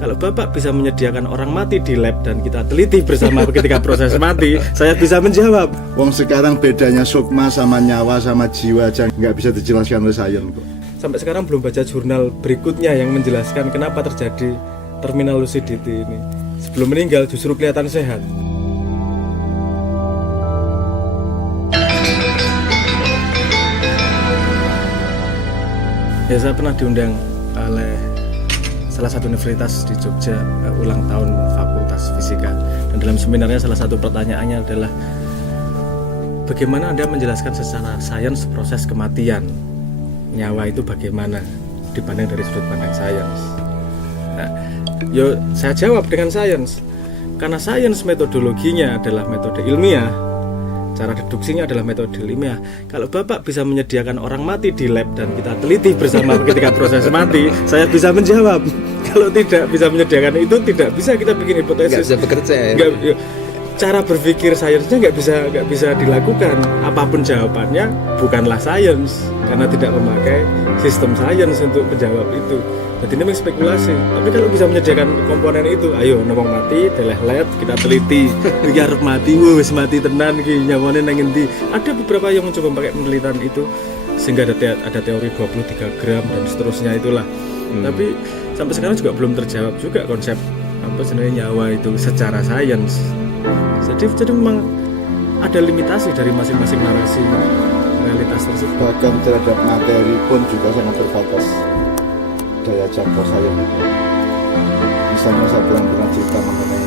Kalau Bapak bisa menyediakan orang mati di lab dan kita teliti bersama ketika proses mati, saya bisa menjawab. Wong sekarang bedanya sukma sama nyawa sama jiwa aja nggak bisa dijelaskan oleh sains kok. Sampai sekarang belum baca jurnal berikutnya yang menjelaskan kenapa terjadi terminal lucidity ini. Sebelum meninggal justru kelihatan sehat. Ya, saya pernah diundang oleh salah satu universitas di Jogja ulang tahun Fakultas Fisika, dan dalam seminarnya salah satu pertanyaannya adalah bagaimana Anda menjelaskan secara sains proses kematian nyawa itu bagaimana dibanding dari sudut pandang sains. Nah, saya jawab dengan sains, karena sains metodologinya adalah metode ilmiah, cara deduksinya adalah metode ilmiah. Kalau Bapak bisa menyediakan orang mati di lab dan kita teliti bersama ketika proses mati, saya bisa menjawab. Kalau tidak bisa menyediakan itu, tidak bisa kita bikin hipotesis. Nggak bisa bekerja ya? Cara berpikir sainsnya nggak bisa dilakukan. Apapun jawabannya bukanlah sains, karena tidak memakai sistem sains untuk menjawab itu. Jadi ini memang spekulasi. Tapi kalau bisa menyediakan komponen itu, ayo nongong mati, deleh lab, kita teliti. Iki arep mati, wis mati tenan iki, nyawane nang endi. Ada beberapa yang mencoba pakai penelitian itu sehingga ada teori 23 gram dan seterusnya itulah. Tapi sampai sekarang juga belum terjawab juga konsep apa sebenarnya nyawa itu secara sains. Jadi memang ada limitasi dari masing-masing narasi realitas tersebut. Bahkan terhadap materi pun juga sangat terbatas daya jangkau saya. Misalnya saya pernah cerita mengenai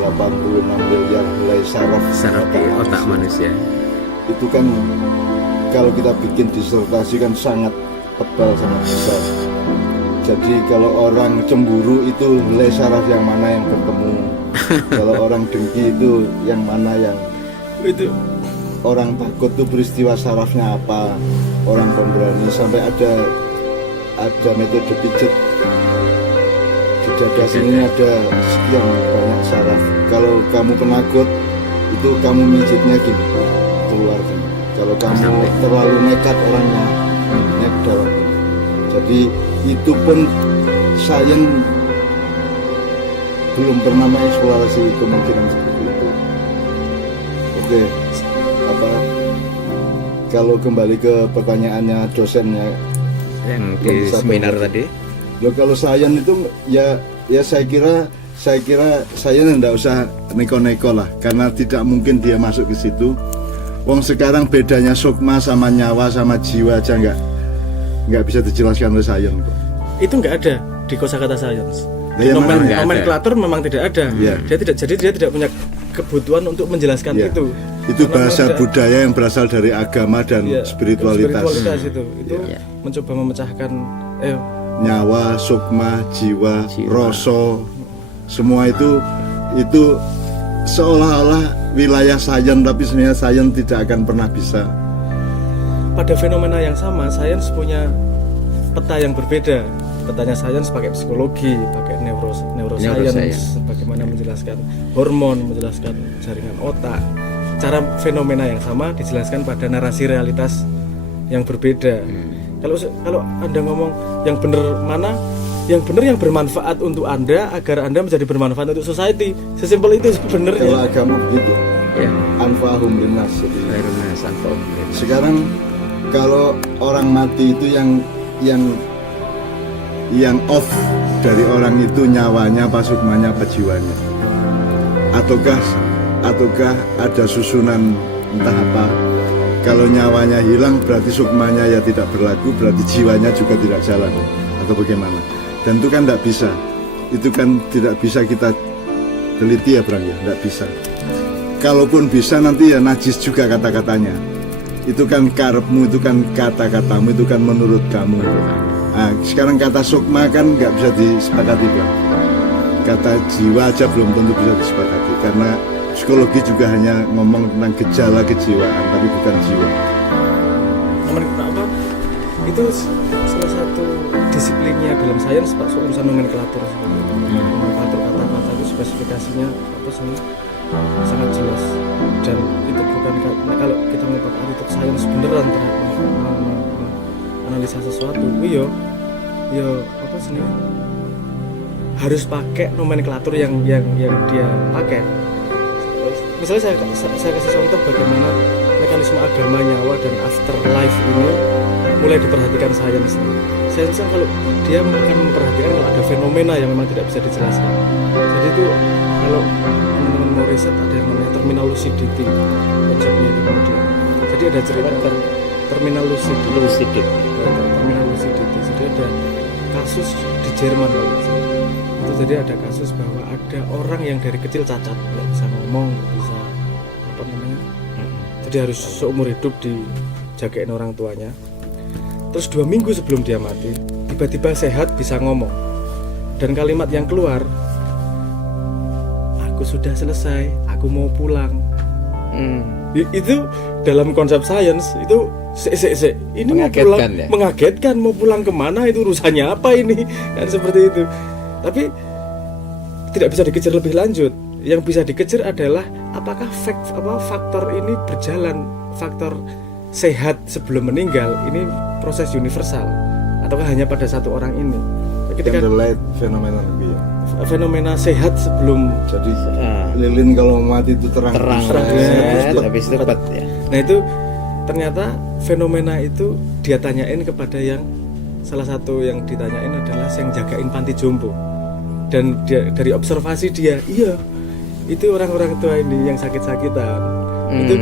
86 miliar helai saraf di otak manusia. Itu kan kalau kita bikin disertasi kan sangat tebal, sangat besar. Jadi kalau orang cemburu itu helai saraf yang mana yang bertemu, kalau orang dengki itu yang mana yang Itu orang takut itu peristiwa sarafnya apa, orang pemberani sampai ada metode pijet di dada sini ada sekian banyak saraf. Kalau kamu penakut itu kamu mijitnya gini keluar gini. Kalau kamu terlalu nekat orangnya nyedal. Jadi itu pun sains belum pernah mengeksplorasi kemungkinan seperti itu. Oke, kalau kembali ke pertanyaannya dosennya Yang di seminar tadi. Loh, kalau sains itu ya saya kira sains enggak usah neko-neko lah, karena tidak mungkin dia masuk ke situ. Wong sekarang bedanya sukma sama nyawa sama jiwa aja nggak bisa dijelaskan oleh sains kok. itu nggak ada di kosakata sains. Ya, Nomenklatur memang tidak ada. Ya. Dia tidak punya kebutuhan untuk menjelaskan Ya. itu. Itu Karena bahasa budaya yang berasal dari agama dan spiritualitas. itu mencoba memecahkan Nyawa, sukma, jiwa, rasa, semua itu seolah-olah wilayah sains, tapi sebenarnya sains tidak akan pernah bisa. pada fenomena yang sama, sains punya peta yang berbeda. Petanya sains pakai psikologi, pakai neuroscience, bagaimana menjelaskan hormon, menjelaskan jaringan otak. Cara fenomena yang sama dijelaskan pada narasi realitas yang berbeda. Kalau Anda ngomong yang benar mana, yang benar yang bermanfaat untuk Anda agar Anda menjadi bermanfaat untuk society. Sesimpel itu sebenarnya. Kalau agama begitu, Ya. anfa'hum linnas. Awareness, anfa'hum linnas. Sekarang kalau orang mati itu yang off dari orang itu nyawanya apa sukmanya apa jiwanya, ataukah ada susunan entah apa. Kalau nyawanya hilang berarti sukmanya ya tidak berlaku, berarti jiwanya juga tidak jalan, atau bagaimana. Dan itu kan tidak bisa, itu kan tidak bisa kita teliti ya Bang ya, tidak bisa. Kalaupun bisa nanti ya najis juga kata-katanya. Itu kan karepmu, itu kan kata-katamu, itu kan menurut kamu. Nah, sekarang kata sukma kan nggak bisa disepakati Bang. Kata jiwa aja belum tentu bisa disepakati, karena psikologi juga hanya ngomong tentang gejala kejiwaan, tapi bukan jiwa. Itu salah satu disiplinnya dalam sains, Pak, urusan nomenklatur. Nomenklatur kata-kata itu spesifikasinya apa sih? Sangat jelas. Dan itu bukan kalau kita mau pakai itu sains beneran terhadap menganalisa sesuatu yo apa sih harus pakai nomenklatur yang dia pakai. Misalnya saya kasih contoh bagaimana mekanisme agama, nyawa dan afterlife ini mulai diperhatikan sains. Sains kalau dia akan memperhatikan kalau ada fenomena yang memang tidak bisa dijelaskan. Jadi itu kalau teman-teman mau riset ada yang namanya terminal lucidity, konsepnya itu kemudian. Jadi ada cerita terminal lucidity. Terminal lucidity. Jadi ada kasus di Jerman kalau nggak salah. Itu jadi ada kasus bahwa ada orang yang dari kecil cacat, nggak bisa ngomong, nggak bisa apa namanya. Jadi harus seumur hidup dijagain orang tuanya. Terus 2 minggu sebelum dia mati, tiba-tiba sehat bisa ngomong. Dan kalimat yang keluar, aku sudah selesai, aku mau pulang. Itu dalam konsep sains itu ini mau pulang, ya? Mengagetkan, mau pulang kemana, itu urusannya apa ini, kan seperti itu. Tapi tidak bisa dikejar lebih lanjut. Yang bisa dikejar adalah apakah faktor ini berjalan, faktor sehat sebelum meninggal ini proses universal ataukah hanya pada satu orang ini. Ketika candlelight fenomena lebih ya. Fenomena sehat sebelum jadi lilin kalau mati itu terang habis itu cepat ya. Nah itu ternyata fenomena itu dia tanyain kepada yang salah satu yang ditanyain adalah yang jagain panti jompo. Dan dia, dari observasi dia, iya itu orang-orang tua ini yang sakit-sakitan itu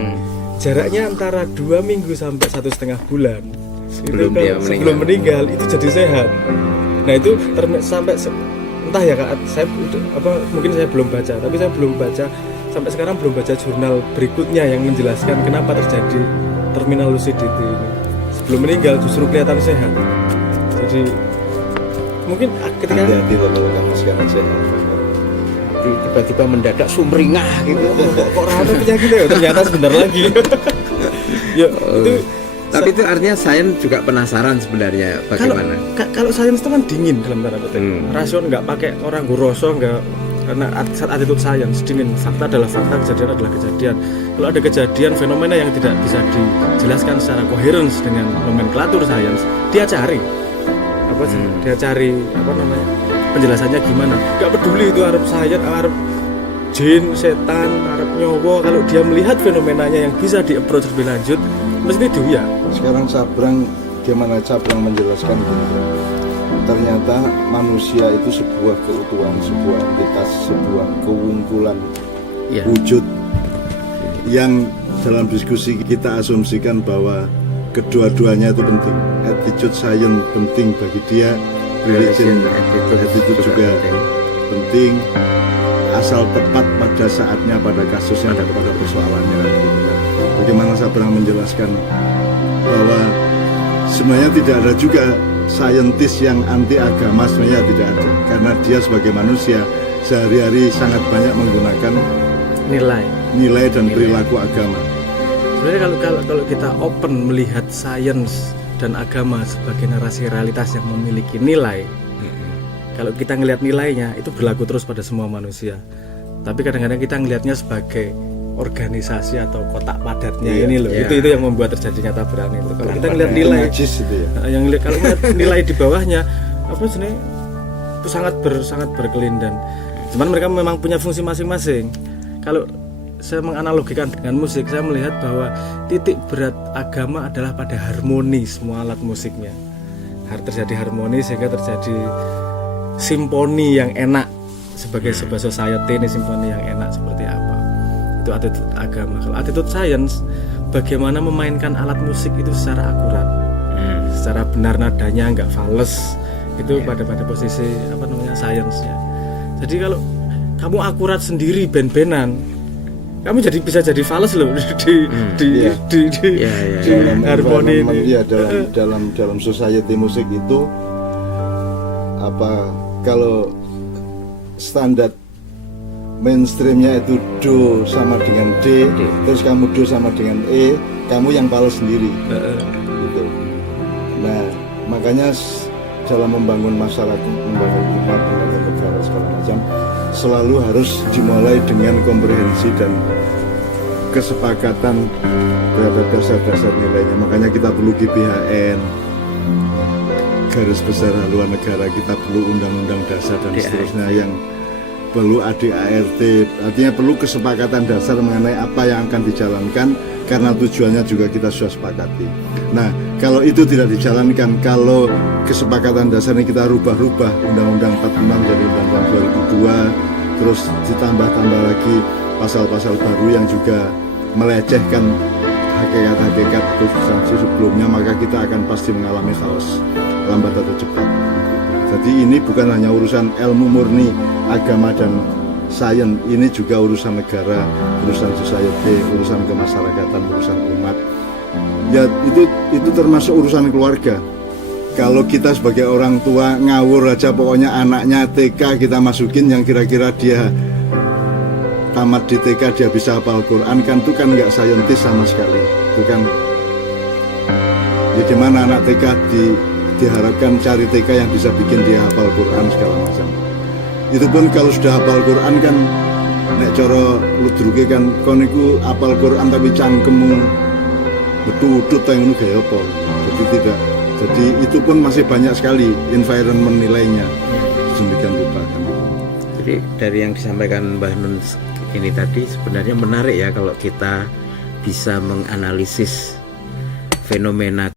jaraknya antara 2 minggu sampai 1,5 bulan sebelum meninggal itu jadi sehat. Nah itu sampai entah ya Kak, saya mungkin saya belum baca, tapi saya belum baca sampai sekarang belum baca jurnal berikutnya yang menjelaskan kenapa terjadi terminal lucidity ini. Sebelum meninggal justru kelihatan sehat. Jadi mungkin ketika hati-hati kalau kamu sekarang sehat tiba-tiba mendadak sumringah gitu. Kok rada penyakit ya? Ternyata sebentar lagi. Ya, itu tapi itu artinya sains juga penasaran sebenarnya bagaimana. Kalau sains itu kan dingin dalam tanda petik. Rasional, nggak pakai orang guroso, nggak, karena attitude sains dingin. Fakta adalah fakta, kejadian adalah kejadian. Kalau ada kejadian fenomena yang tidak bisa dijelaskan secara coherence dengan nomenklatur sains, dia cari dia cari penjelasannya gimana. Nggak peduli itu Arab sains, Arab jin, setan, Arab nyowo, kalau dia melihat fenomenanya yang bisa di-approach lebih lanjut, mesti dia. Sekarang gimana Sabrang menjelaskan gini, ternyata manusia itu sebuah keutuhan, sebuah entitas, sebuah keunggulan wujud yang dalam diskusi kita asumsikan bahwa kedua-duanya itu penting. Attitude science penting bagi dia, religion attitude juga penting, asal tepat pada saatnya, pada kasusnya dan pada persoalannya. Bagaimana Sabrang menjelaskan bahwa sebenarnya tidak ada juga saintis yang anti agama, sebenarnya tidak ada, karena dia sebagai manusia sehari-hari sangat banyak menggunakan nilai dan perilaku agama. Sebenarnya kalau kita open melihat sains dan agama sebagai narasi realitas yang memiliki nilai, kalau kita ngelihat nilainya itu berlaku terus pada semua manusia. Tapi kadang-kadang kita ngelihatnya sebagai organisasi atau kotak padatnya ini loh. Itu yang membuat terjadinya tabrakan itu. Kalau kita ngelihat nilai, kalau melihat nilai di bawahnya, sebenarnya itu sangat berkelindan. Cuman mereka memang punya fungsi masing-masing. Kalau saya menganalogikan dengan musik, saya melihat bahwa titik berat agama adalah pada harmoni semua alat musiknya. Terjadi harmoni sehingga terjadi simfoni yang enak. Sebagai sebuah society ini simfoni yang enak seperti apa? Itu attitude agama. Kalau attitude science, bagaimana memainkan alat musik itu secara akurat, secara benar nadanya, nggak fals. Itu pada posisi science-nya. Jadi kalau kamu akurat sendiri ben-benan, kamu bisa jadi fals loh di harmoni ini. Ya, dalam society musik itu kalau standar mainstreamnya itu do sama dengan D, terus kamu do sama dengan E, kamu yang fals sendiri. Gitu. Nah, makanya dalam membangun masyarakat, membangun umat, membangun negara segala macam, selalu harus dimulai dengan komprehensi dan kesepakatan terhadap dasar-dasar nilainya. Makanya kita perlu GBHN, garis besar haluan negara kita perlu undang-undang dasar dan ADART. seterusnya, yang perlu ADART, artinya perlu kesepakatan dasar mengenai apa yang akan dijalankan karena tujuannya juga kita sudah sepakati. Nah, kalau itu tidak dijalankan, kalau kesepakatan dasarnya kita rubah-rubah, Undang-Undang 46 jadi Undang-Undang 2002, terus ditambah-tambah lagi pasal-pasal baru yang juga melecehkan hakikat-hakikat konstitusi sebelumnya, maka kita akan pasti mengalami chaos lambat atau cepat. Jadi ini bukan hanya urusan ilmu murni, agama dan sains, ini juga urusan negara, urusan society, urusan kemasyarakatan, urusan umat. Ya itu termasuk urusan keluarga. Kalau kita sebagai orang tua ngawur aja, pokoknya anaknya TK kita masukin yang kira-kira dia tamat di TK dia bisa hafal Quran, kan itu kan nggak saintis sama sekali. Itu kan ya gimana anak TK diharapkan cari TK yang bisa bikin dia hafal Quran segala macam. Itu pun kalau sudah hafal Quran kan nek cara ludruke kan kon iku hafal Quran tapi cangkemmu betul-betul ngono gaya apa. Jadi tidak. Jadi itu pun masih banyak sekali environment nilainya. Demikian rupa kan. Jadi dari yang disampaikan Mbah Nun ini tadi sebenarnya menarik ya kalau kita bisa menganalisis fenomena